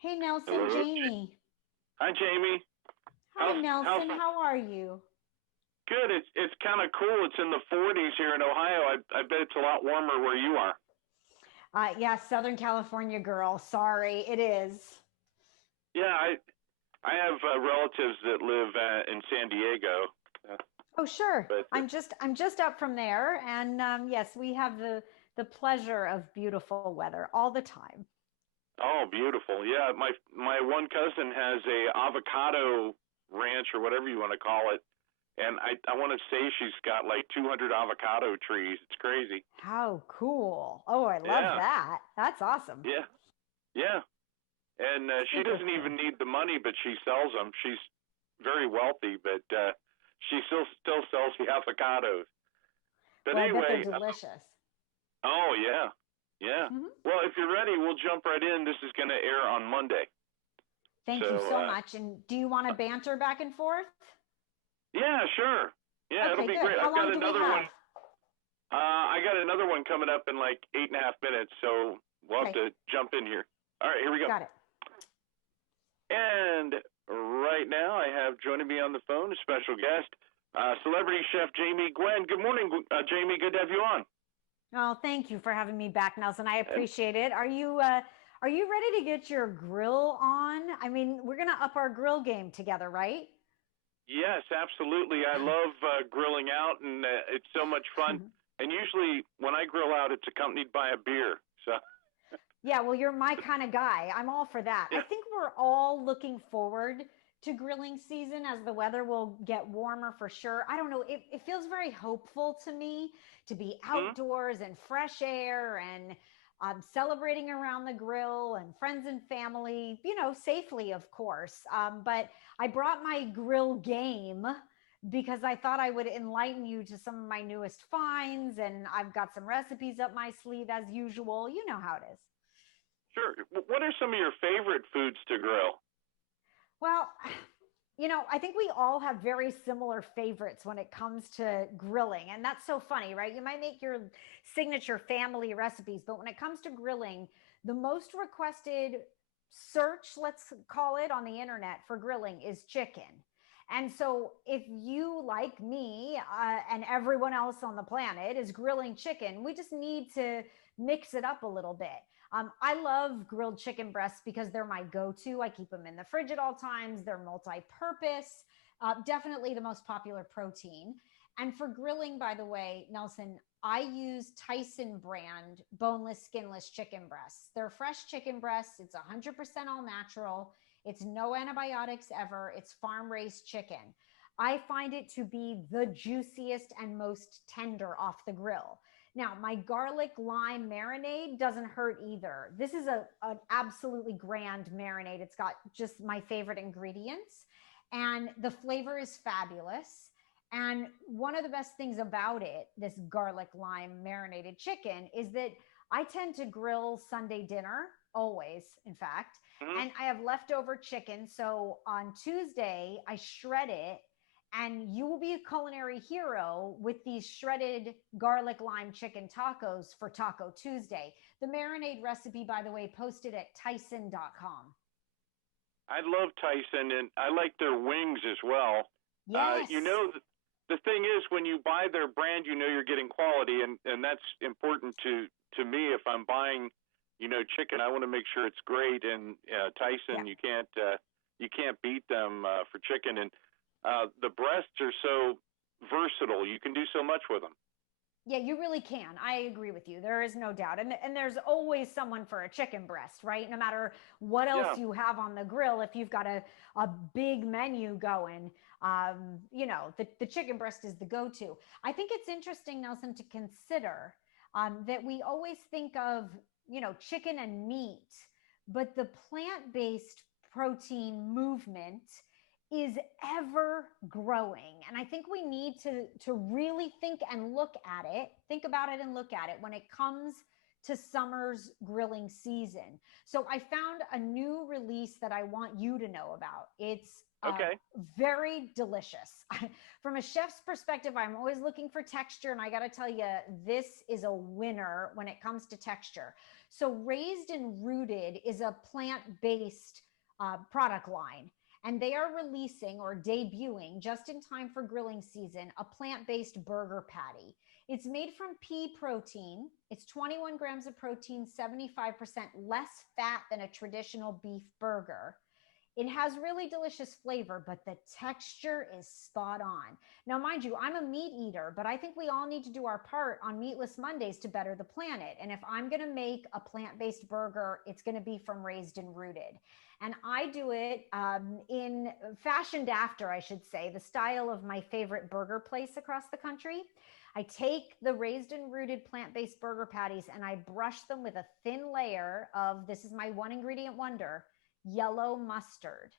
Hey Nelson, Hello. Jamie. Hi, Jamie. Hi How's Nelson, how are you? good? It's kind of cool. It's in the 40s here in Ohio. I bet it's a lot warmer where you are. Yeah, Southern California girl. Sorry, it is. Yeah, I have relatives that live in San Diego, uh, Oh, sure. but I'm just up from there, and yes, we have the pleasure of beautiful weather all the time. oh, beautiful. Yeah, my one cousin has a avocado ranch or whatever you want to call it, and I want to say she's got like 200 avocado trees. It's crazy. How cool! Oh, I love Yeah, that. That's awesome. yeah, yeah. And she Super doesn't even cool. need the money, but she sells them. She's very wealthy, but she still sells the avocados. But Well, I bet they're anyway, delicious. oh yeah, yeah. Well, if you're ready, we'll jump right in. This is going to air on Monday. Thank you So so much. And do you want to banter back and forth? yeah, sure. Yeah, it'll Okay, be good. great. How I've got long do we another one. have? I got another one coming up in like 8.5 minutes, so we'll have Okay, to jump in here. All right, here we go. got it. And right now, I have joining me on the phone a special guest, celebrity chef Jamie Gwen. Good morning, Jamie. Good to have you on. Oh, thank you for having me back, Nelson. I And appreciate it. Are you ready to get your grill on? I mean, we're gonna up our grill game together, right? yes, absolutely. I love grilling out, and it's so much fun. And usually, when I grill out, it's accompanied by a beer. So, Yeah, well, you're my kind of guy. I'm all for that. I yeah. think we're all looking forward to grilling season as the weather will get warmer for sure. I don't know. It feels very hopeful to me to be Hmm? outdoors and fresh air and celebrating around the grill and friends and family, safely, of course. But I brought my grill game because I thought I would enlighten you to some of my newest finds. And I've got some recipes up my sleeve as usual. You know how it is. Sure. What are some of your favorite foods to grill? Well, I think we all have very similar favorites when it comes to grilling. And that's so funny, right? You might make your signature family recipes, but when it comes to grilling, the most requested search, let's call it, on the internet for grilling is chicken. And so, if you, like me, and everyone else on the planet, is grilling chicken, we just need to mix it up a little bit. I love grilled chicken breasts because they're my go-to. I keep them in the fridge at all times. They're multi-purpose. Definitely the most popular protein. And for grilling, by the way, Nelson, I use Tyson brand boneless, skinless chicken breasts. They're fresh chicken breasts. It's 100% all natural. It's no antibiotics ever. It's farm raised chicken. I find it to be the juiciest and most tender off the grill. Now, my garlic lime marinade doesn't hurt either. This is an absolutely grand marinade. It's got just my favorite ingredients, and the flavor is fabulous. And one of the best things about it, this garlic lime marinated chicken, is that I tend to grill Sunday dinner always, in fact, Hmm? and I have leftover chicken. So on Tuesday, I shred it, and you will be a culinary hero with these shredded garlic lime chicken tacos for Taco Tuesday. The marinade recipe, by the way, posted at Tyson.com. I love Tyson, and I like their wings as well. Yes. The thing is, when you buy their brand, you know you're getting quality, and that's important to me. If I'm buying, chicken, I want to make sure it's great. And Tyson, Yeah. you can't beat them for chicken, and the breasts are so versatile. You can do so much with them. Yeah, you really can. I agree with you. There is no doubt. And there's always someone for a chicken breast, right? No matter what else Yeah. you have on the grill, if you've got a big menu going, the chicken breast is the go-to. I think it's interesting, Nelson, to consider that we always think of, chicken and meat, but the plant-based protein movement is ever growing. And I think we need to really think about it and look at it when it comes to summer's grilling season. So I found a new release that I want you to know about. It's Okay. Very delicious. From a chef's perspective, I'm always looking for texture. And I got to tell you, this is a winner when it comes to texture. So, Raised and Rooted is a plant based product line. And they are releasing or debuting just in time for grilling season a plant based burger patty. It's made from pea protein. It's 21 grams of protein, 75% less fat than a traditional beef burger. It has really delicious flavor, but the texture is spot on. Now, mind you, I'm a meat eater, but I think we all need to do our part on Meatless Mondays to better the planet. And if I'm going to make a plant-based burger, it's going to be from Raised and Rooted. And I do it in fashioned after, I should say, the style of my favorite burger place across the country. I take the Raised and Rooted plant-based burger patties and I brush them with a thin layer of, this is my one ingredient wonder, yellow mustard.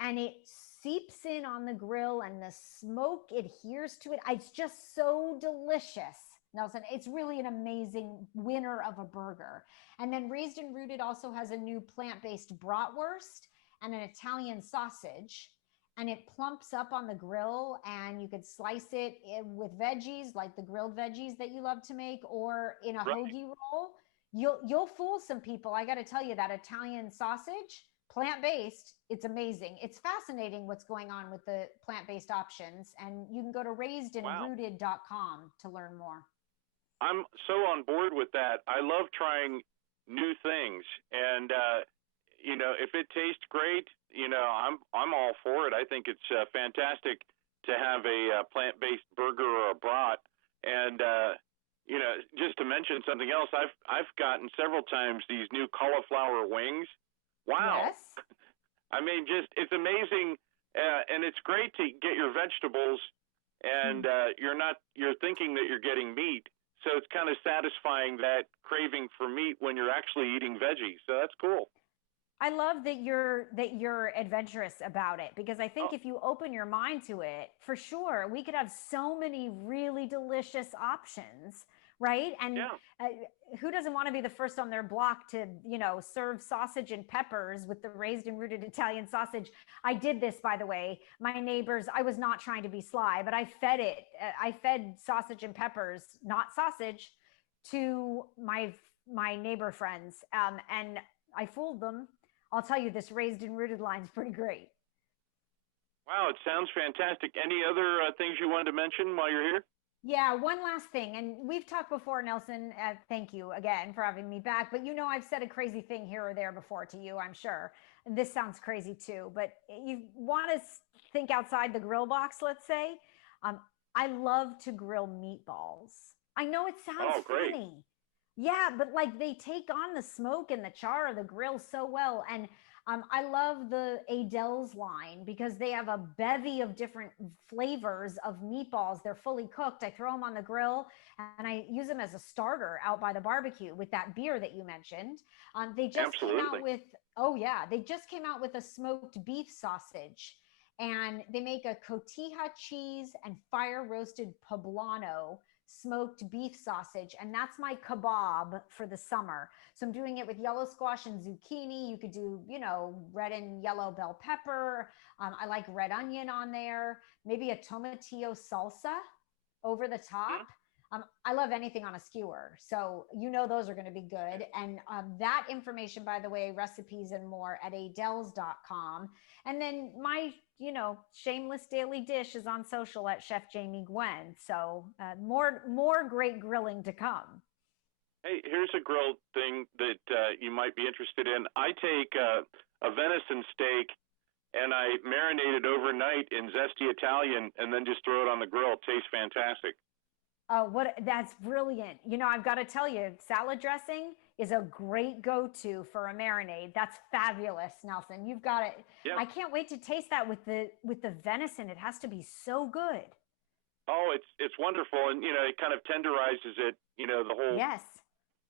And it seeps in on the grill and the smoke adheres to it. It's just so delicious, Nelson. It's really an amazing winner of a burger. And then Raised and Rooted also has a new plant-based bratwurst and an Italian sausage. And it plumps up on the grill, and you could slice it with veggies, like the grilled veggies that you love to make, or in a hoagie roll. You'll fool some people. I got to tell you, that Italian sausage, plant-based, it's amazing. It's fascinating what's going on with the plant-based options. And you can go to raisedandrooted.com to learn more. I'm so on board with that. I love trying new things. And, if it tastes great, I'm all for it. I think it's fantastic to have a plant-based burger or a brat. And, just to mention something else, I've gotten several times these new cauliflower wings. Wow. Yes. I mean, it's amazing. And it's great to get your vegetables and you're thinking that you're getting meat. So it's kind of satisfying that craving for meat when you're actually eating veggies. So that's cool. I love that you're adventurous about it, because I think if you open your mind to it, for sure, we could have so many really delicious options, right? And who doesn't want to be the first on their block to, serve sausage and peppers with the Raised and Rooted Italian sausage? I did this, by the way. My neighbors, I was not trying to be sly, but I fed sausage and peppers, not sausage, to my neighbor friends. And I fooled them. I'll tell you, this Raised and Rooted line is pretty great. Wow, it sounds fantastic. Any other things you wanted to mention while you're here? Yeah, one last thing. And we've talked before, Nelson. Thank you again for having me back. But I've said a crazy thing here or there before to you, I'm sure. And this sounds crazy too. But you want to think outside the grill box, let's say. I love to grill meatballs. I know it sounds funny. Yeah, but they take on the smoke and the char of the grill so well. And I love the Adele's line because they have a bevy of different flavors of meatballs. They're fully cooked. I throw them on the grill and I use them as a starter out by the barbecue with that beer that you mentioned. They just came out with, they just came out with a smoked beef sausage, and they make a cotija cheese and fire roasted poblano smoked beef sausage, and that's my kebab for the summer. So I'm doing it with yellow squash and zucchini. You could do, red and yellow bell pepper. I like red onion on there, maybe a tomatillo salsa over the top. I love anything on a skewer. So those are going to be good. And that information, by the way, recipes and more at adels.com. And then my, shameless daily dish is on social at Chef Jamie Gwen. So more great grilling to come. Hey, here's a grilled thing that you might be interested in. I take a venison steak and I marinate it overnight in zesty Italian and then just throw it on the grill. It tastes fantastic. Oh, that's brilliant. I've got to tell you, salad dressing is a great go-to for a marinade. That's fabulous, Nelson. You've got it. Yeah. I can't wait to taste that with the venison. It has to be so good. Oh, it's wonderful. And, it kind of tenderizes it, the whole. Yes.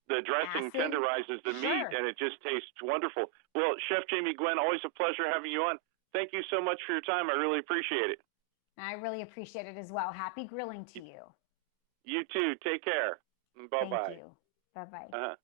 The dressing tenderizes the meat, and it just tastes wonderful. Well, Chef Jamie Gwen, always a pleasure having you on. Thank you so much for your time. I really appreciate it. I really appreciate it as well. Happy grilling to you. You too. Take care. Bye-bye. Thank you. Bye-bye. Uh-huh.